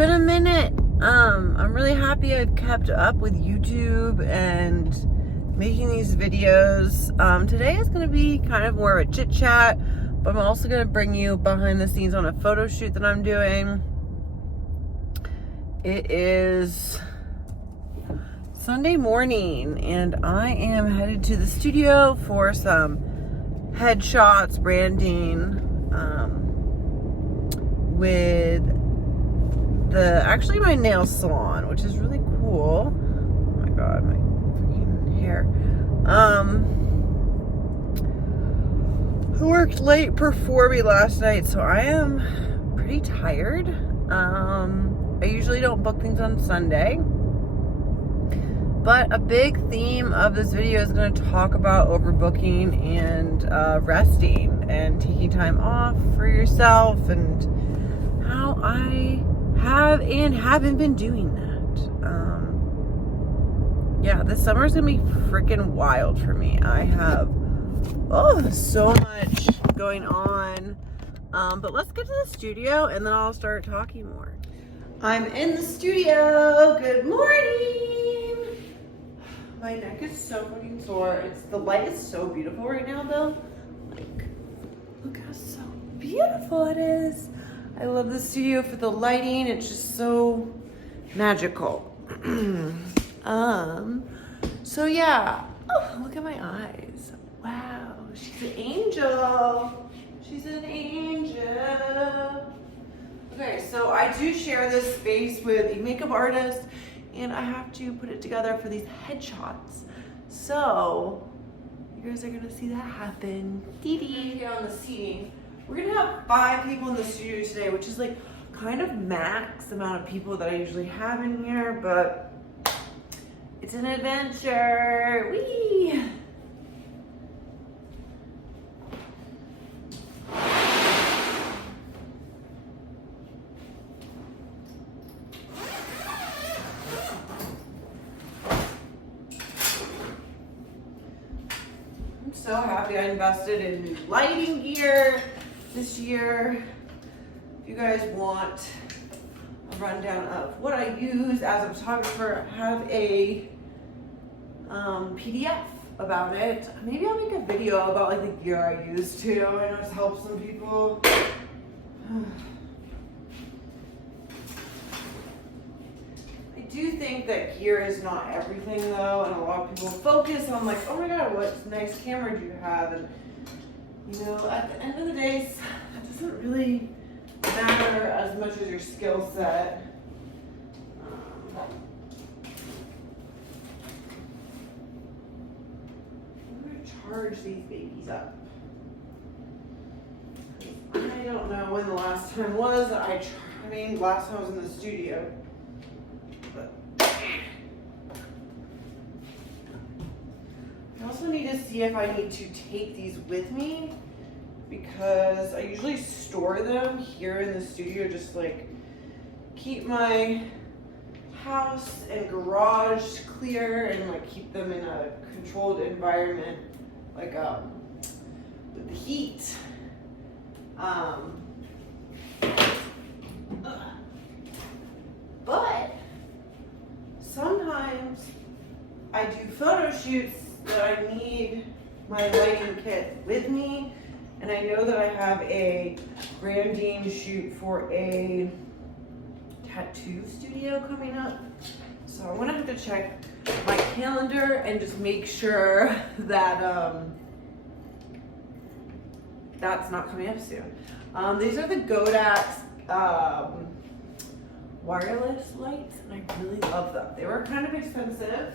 been a minute. I'm really happy I've kept up with YouTube and making these videos. Today is going to be kind of more of a chit chat, but I'm also going to bring you behind the scenes on a photo shoot that I'm doing. It is Sunday morning and I am headed to the studio for some headshots, branding, with actually my nail salon, which is really cool. Oh my god, my freaking hair. I worked late performing last night, so I am pretty tired. I usually don't book things on Sunday, but a big theme of this video is going to talk about overbooking and resting and taking time off for yourself and how I have and haven't been doing that. Yeah, this summer is gonna be freaking wild for me. I have so much going on. But let's get to the studio and then I'll start talking more. I'm in the studio. Good morning. My neck is so fucking sore. The light is so beautiful right now though. Like, look how so beautiful it is. I love the studio for the lighting. It's just so magical. So yeah. Oh, look at my eyes. Wow, she's an angel. She's an angel. Okay, so I do share this space with a makeup artist and I have to put it together for these headshots. So you guys are gonna see that happen. Dee Dee. Here on the seating. We're gonna have 5 people in the studio today, which is like kind of max amount of people that I usually have in here, but it's an adventure. Whee! I'm so happy I invested in new lighting gear this year. If you guys want a rundown of what I use as a photographer, I have a PDF about it. Maybe I'll make a video about like the gear I use too. I know it's helped some people. I do think that gear is not everything though, and a lot of people focus on like, oh my god, what nice camera do you have? And you know, at the end of the day, it doesn't really matter as much as your skill set. I'm going to charge these babies up. I don't know when the last time was. I mean, last time I was in the studio. But I also need to see if I need to take these with me, because I usually store them here in the studio, just like keep my house and garage clear and like keep them in a controlled environment, like with the heat. But sometimes I do photo shoots that I need my lighting kit with me, and I know that I have a branding shoot for a tattoo studio coming up, so I'm gonna have to check my calendar and just make sure that that's not coming up soon. These are the Godax wireless lights, and I really love them. They were kind of expensive.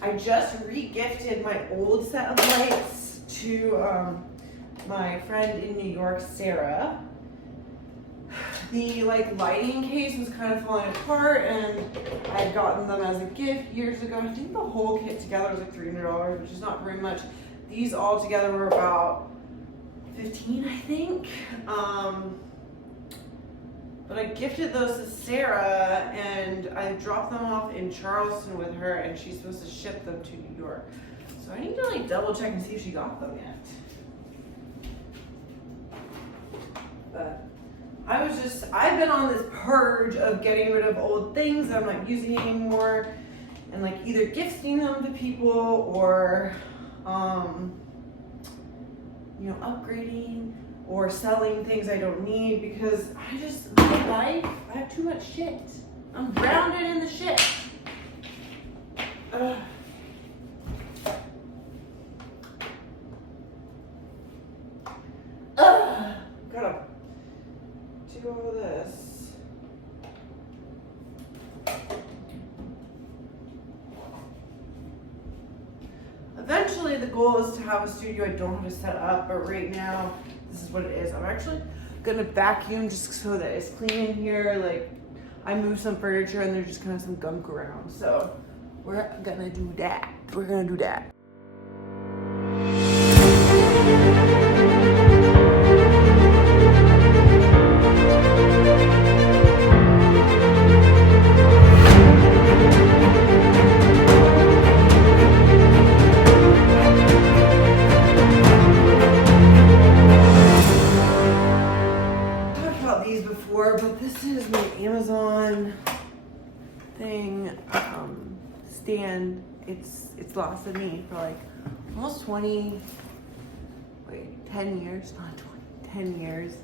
I just re-gifted my old set of lights to my friend in New York, Sarah. The lighting case was kind of falling apart, and I had gotten them as a gift years ago. I think the whole kit together was like $300, which is not very much. These all together were about $15, I think. But I gifted those to Sarah, and I dropped them off in Charleston with her, and she's supposed to ship them to New York. So I need to double check and see if she got them yet. I've been on this purge of getting rid of old things that I'm not using anymore, and like either gifting them to people or, you know, upgrading or selling things I don't need, because my life, I have too much shit. I'm grounded in the shit. Ugh. Gotta do all this. Eventually the goal is to have a studio I don't have to set up, but right now this is what it is. I'm actually gonna vacuum just so that it's clean in here. Like, I moved some furniture and there's just kind of some gunk around, so we're gonna do that. We're gonna do that. But this is my Amazon thing stand. It's lasted me for like almost 10 years, not 20, 10 years.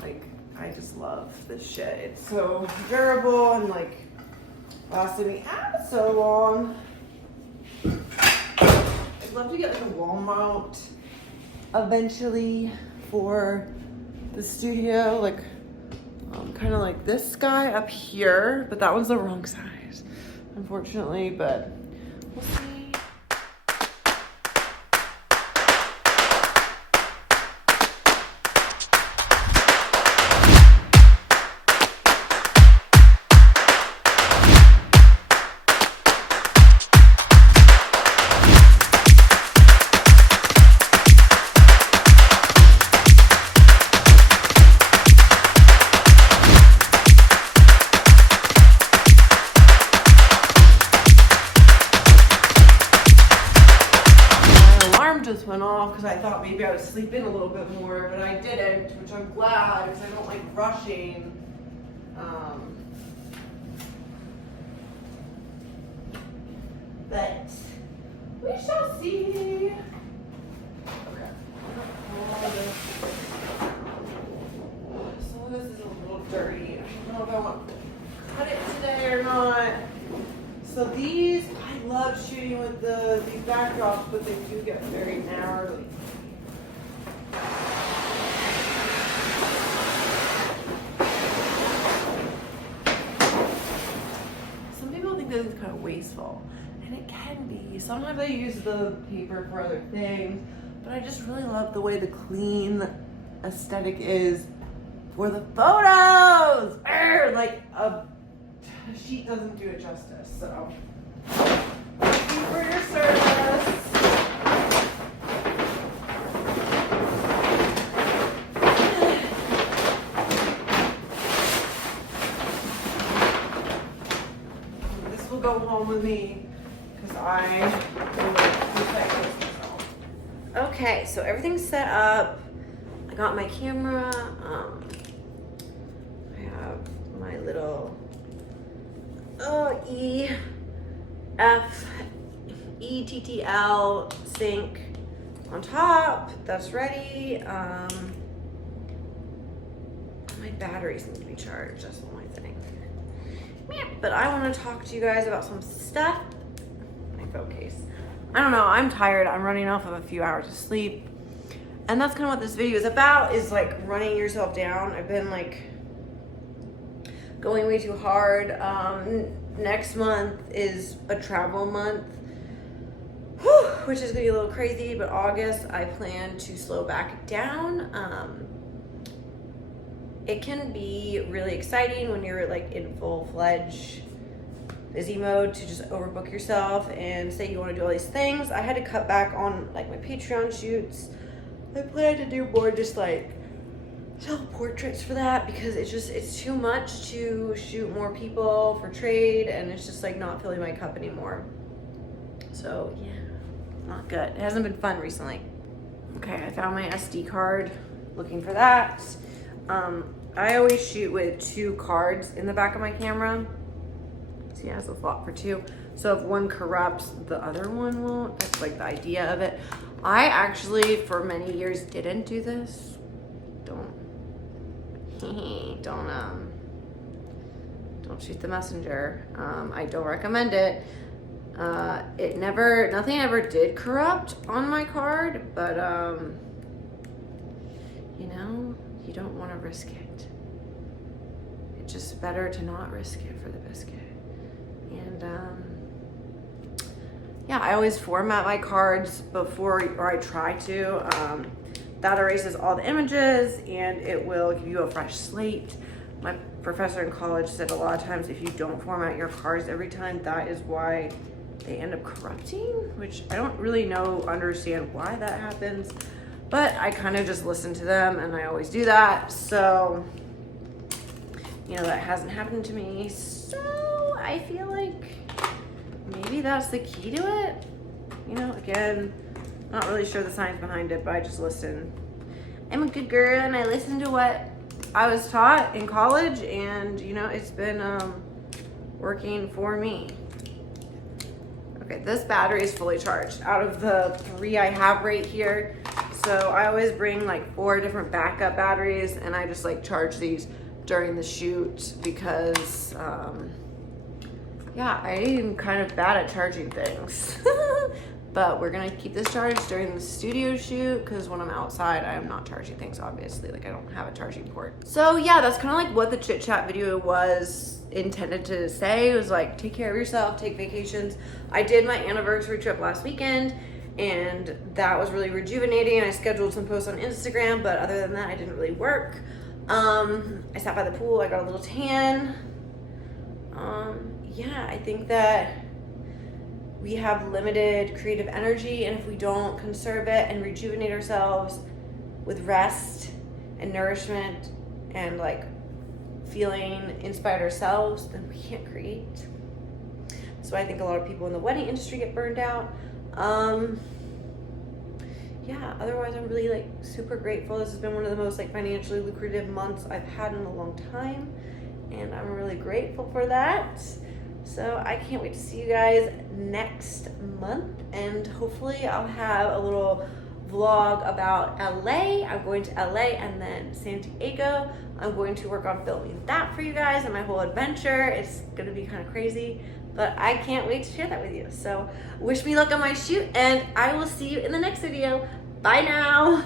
Like, I just love this shit. It's so durable and like lasted me so long. I'd love to get like a wall mount eventually for the studio, like kind of like this guy up here, but that one's the wrong size, unfortunately, but we'll see. Just went off because I thought maybe I would sleep in a little bit more, but I didn't, which I'm glad because I don't like rushing. But we shall see. Okay. Some of this is a little dirty. I don't know if I want to cut it today or not. So these, I love shooting with these backdrops, but they do get very gnarly. Some people think this is kind of wasteful, and it can be. Sometimes I use the paper for other things, but I just really love the way the clean aesthetic is for the photos. Like a sheet doesn't do it justice, so thank you for your service. This will go home with me because I will recycle this myself. Okay, so everything's set up. I got my camera. I have my little ETTL sink on top. That's ready. My batteries need to be charged. That's the only thing. Yeah, but I want to talk to you guys about some stuff. My phone case. I don't know. I'm tired. I'm running off of a few hours of sleep. And that's kind of what this video is about, is like running yourself down. I've been like going way too hard. Next month is a travel month, which is gonna be a little crazy, but August I plan to slow back down. It can be really exciting when you're like in full-fledged busy mode to just overbook yourself and say you want to do all these things. I had to cut back on like my Patreon shoots. I plan to do more just like self-portraits for that, because it's too much to shoot more people for trade, and it's just like not filling my cup anymore. So yeah, not good. It hasn't been fun recently. Okay, I found my SD card, looking for that. I always shoot with 2 cards in the back of my camera. See, it has a slot for 2. So if one corrupts, the other one won't. That's like the idea of it. I actually, for many years, didn't do this. Don't shoot the messenger. I don't recommend it. Nothing ever did corrupt on my card, but you know, you don't want to risk it. It's just better to not risk it for the biscuit. And yeah, I always format my cards before, or I try to. That erases all the images and it will give you a fresh slate. My professor in college said a lot of times if you don't format your cards every time, that is why they end up corrupting, which I don't really understand why that happens, but I kind of just listen to them and I always do that. So, you know, that hasn't happened to me. So I feel like maybe that's the key to it. You know, again, not really sure the science behind it, but I just listen. I'm a good girl and I listen to what I was taught in college, and you know, it's been working for me. Okay, this battery is fully charged out of the 3 I have right here. So I always bring like 4 different backup batteries and I just like charge these during the shoot because yeah, I'm kind of bad at charging things. But we're gonna keep this charged during the studio shoot because when I'm outside, I am not charging things, obviously. Like, I don't have a charging port. So yeah, that's kind of like what the chit chat video was intended to say. It was like, take care of yourself, take vacations. I did my anniversary trip last weekend and that was really rejuvenating. I scheduled some posts on Instagram, but other than that, I didn't really work. I sat by the pool, I got a little tan. Yeah, I think that we have limited creative energy, and if we don't conserve it and rejuvenate ourselves with rest and nourishment and like feeling inspired ourselves, then we can't create. So I think a lot of people in the wedding industry get burned out. Yeah, otherwise I'm really like super grateful. This has been one of the most like financially lucrative months I've had in a long time, and I'm really grateful for that. So I can't wait to see you guys next month, and hopefully I'll have a little vlog about LA. I'm going to LA and then San Diego. I'm going to work on filming that for you guys and my whole adventure. It's gonna be kind of crazy, but I can't wait to share that with you. So wish me luck on my shoot, and I will see you in the next video. Bye now.